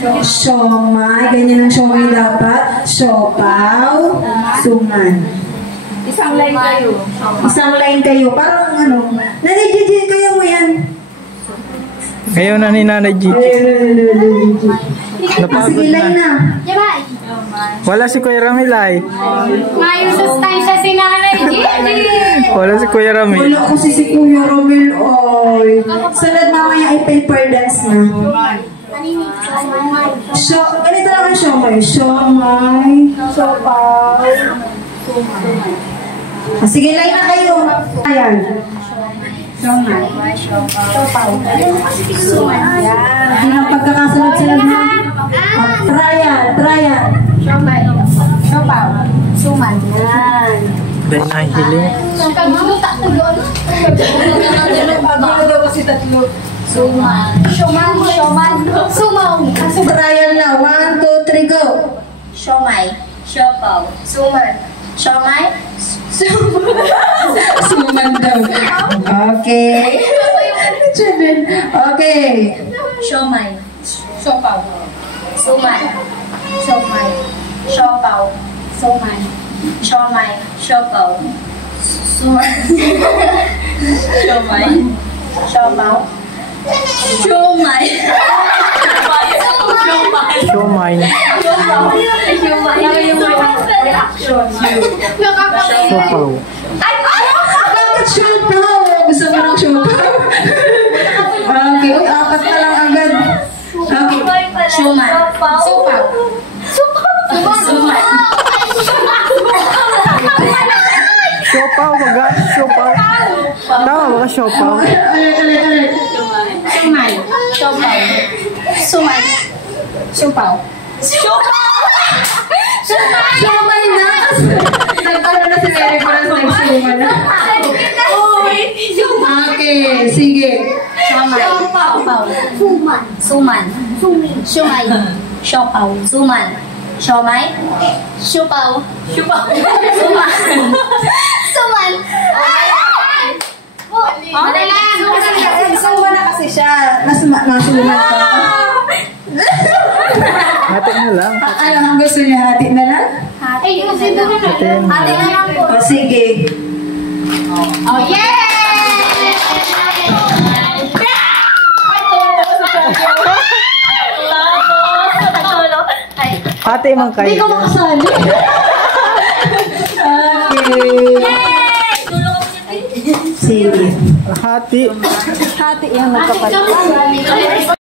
Siomay. Ganyan ang siomay dapat. Siopaw. Suman. Isang line kayo. Isang line kayo. Parang ano. Nanay Gigi, kaya mo yan. Kayo na ni Nanay Gigi. Napagod Sige, line na. na. Wala si Kuya Ramil ay. Ngayon sa time siya si Nanay Gigi. Wala si Kuya Ramil. Wala ko si Kuya Ramil. Oy. Sunod mamaya ay paper dance na. Ganito lang ang siomay. Siomay. Siopaw. Sige, line na kayo. Ayan. Siomay. Siopaw. Suman. Yan. Hindi na pagkakasunod sila na. Trial. Siomay. Siopaw. Suman. Yan. Dahil nahihiling. Suman. Sumaw. Trial na. 1, 2, 3, go. Siomay. Siopaw. Suman. Siomay. Suman daw. Okay. Okay. Siomay. Siopaw. Suman. Siomay. Siopaw. Suman. Siomay. Siopaw. Suman. Siomay. Siopaw. Siomay. Siomay. Siopaw. Bakit siopaw? Gusto mo ng siopaw? Okay. Uy, apat na lang agad. Okay. Suman. Siopaw. Suman. Siopaw baga. Siopaw. Tama ba ka siopaw? Ulit. Suman. Siopaw. Suman. Siopaw. Siomay na. Nagtalo na si Mary para sa nagsuman na. Okay, sige. Siomay. Siopaw. Suman. Siomay. Siopaw. Suman. Siomay. Siopaw. Suman. Suman. Nagsuman na kasi siya. Nasuman ka. Hati na lang. Ano ang gusto niya? Hati na lang? Hati na lang po. O sige. Oh, yeah! Hati man kayo. Hindi ko makasali. Okay. Sige. Hati. Hati yan nagkapalit.